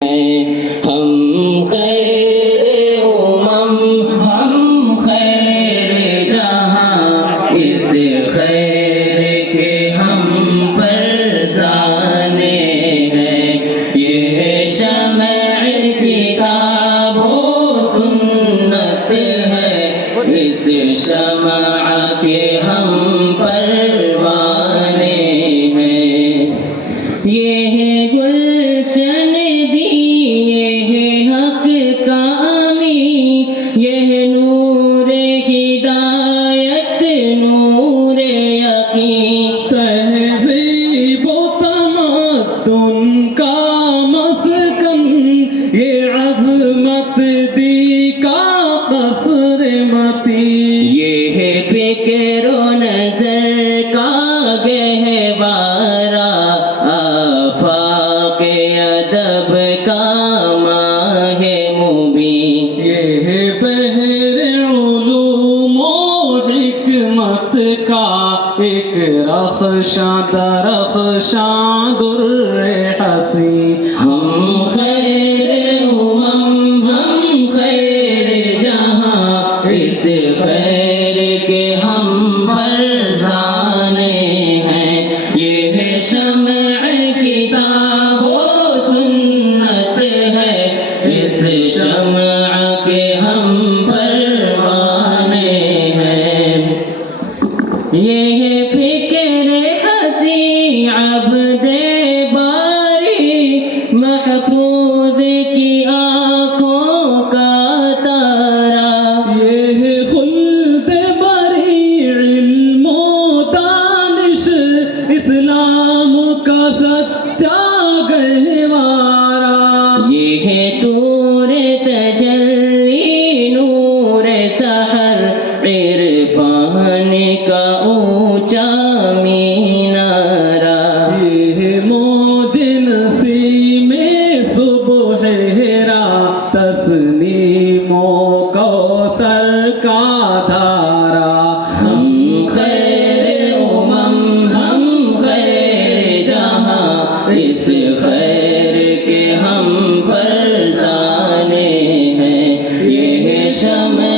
ہم خیر ہم خیر جہاں اس خیر کے ہم فرزانے ہیں یہ شمع کتاب و سنت ہے اس شمع کے ہم پروانے ہیں یہ گلشن دی یہ حق کا امین یہ نور ہدایت نور یقین تہذیب و تمدن کا مسکن یہ عظمت دی کا قصر متین یہ فکر و نظر کا گہوارہ آفاق ادب کا ماہ مبین یہ بحر علوم و حکمت کا ایک رخشاں درخشاں در حسین ہم خیر ہم خیر جہاں اس خیر کے ہم فرزانے ہیں یہ شمع کتاب و سنت ہے اس شمع کے ہم پروانے ہیں یہ فکر ہنسی عبد باری محفوظ کی آنکھوں کا تارا یہ خلد بری علم و دانش اسلام کا سچا گہوارہ یہ طور تجلی نور سحر عرفان کا اونچا مینارہ یہ موج نسیم صبح ہیرا تسلیم و کوثر کا دھارا ہم خیر ہم خیر جہاں اس خیر کے ہم فرزانے ہیں یہ شمع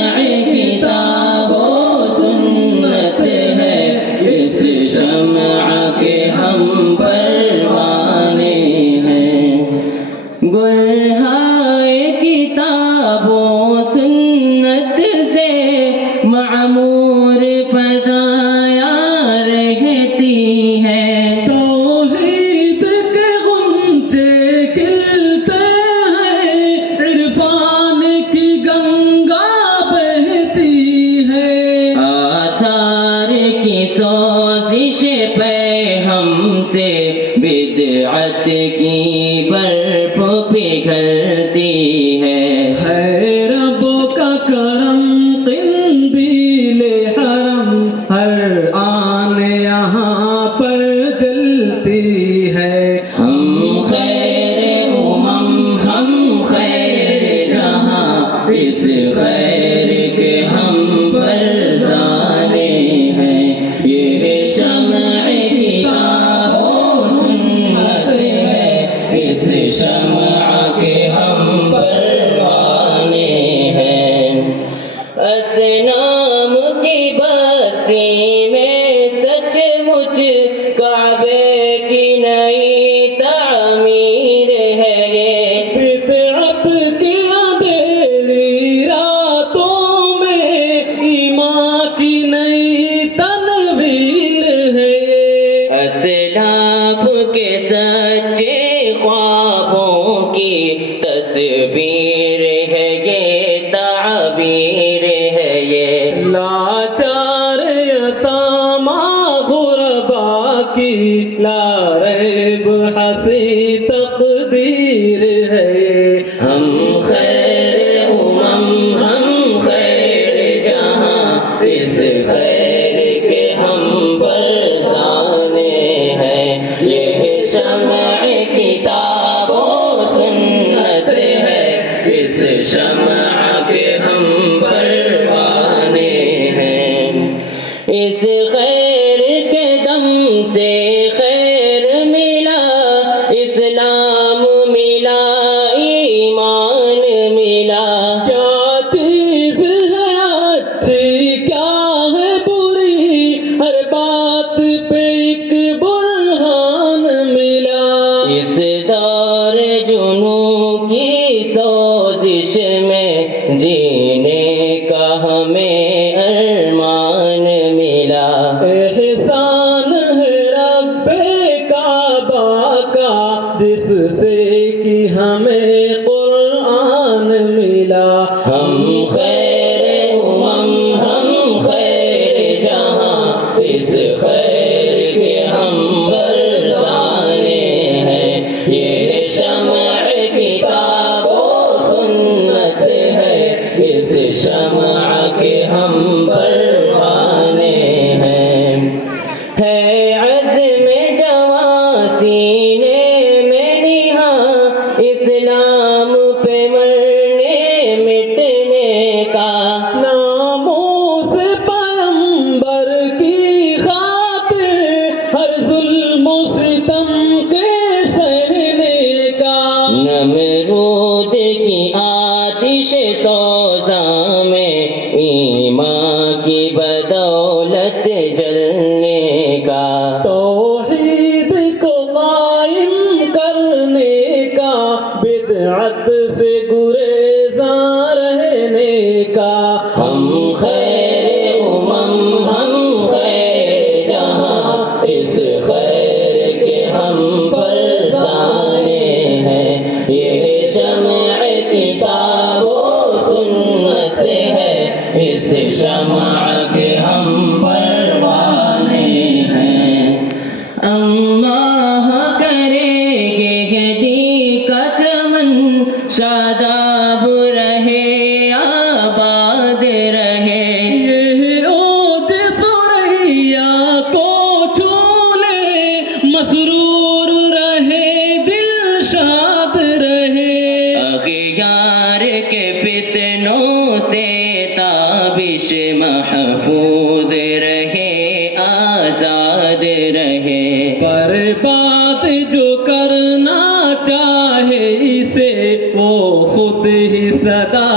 کتاب و سنت ہے اس شمع کے ہم پروانے ہیں گلہائے کتاب و سنت سے معمور فضایا رہتی ہے توحید کے غنچے کھلتے ہیں عرفان کی گنگا بہتی ہے آثار کی سوزش پہ ہم سے بدعت کی برف پگھلتی ہے رب کا کرم قندیل حرم ہر آن یہاں پر جلتی ہے ہم خیر ہم خیر جہاں اس خیر کے ہم فرزانے ہیں یہ شمع کتاب و سنت ہے اس شمع کے ہم پروانے ہیں اصنام کی بستی میں سچ مچ کعبے کی نئی تعمیر ہے یہ بدعت کی اندھیری راتوں میں ایمان کی نئی تنویر ہے اسلاف کے سچے خوابوں کی تصویر ہے یہ تعبیر ہے یہ لاچار یتامى غربا کی لا ریب ہنسی تقدیر ہے ہم خیر ہم خیر جہاں اس خیر کے ہم فرزانے ہیں یہ شمع کتاب و سنت ہے اس شمع کے ہم پروانے ہیں اس خیر کے دم سے خیر ملا اسلام ملا اور جنوں کی سوزش میں جینے کا ہمیں ارمان ملا احسان ہے رب کعبہ کا جس سے کہ ہمیں قرآن ملا ہم خیر ہم خیر جہاں اس خیر کے ہم برسانے ہیں یہ شمع کتاب و سنت ہے اس شمع کے ہم پروانے ہیں ہے عزم جواں سینے میں نہاں اسلام پہ مرنے مٹنے کا ناموس پیغمبر کی خاطر ہر ظلم و ستم کے سہنے کا نمرود کی آتش سوزاں میں ایمان کی بدولت جلنے کا توحید کو قائم کرنے کا بدعت سے گریزاں رہنے کا ہم خیر ہم خیر جہاں اس خیر کے ہم فرزانے ہیں یہ شمع کتاب و سنت ہے اس شمع کے ہم پروانے ہیں اللہ کرے کہ ہدی کا چمن شاداب رہے آباد رہے یہ عود ثریا کو چھولے مسرور رہے دل شاد رہے اغیار کے فتنوں سے تابش محفوظ رہے آزاد رہے پر بات جو کرنا چاہے اسے وہ خود ہی صدا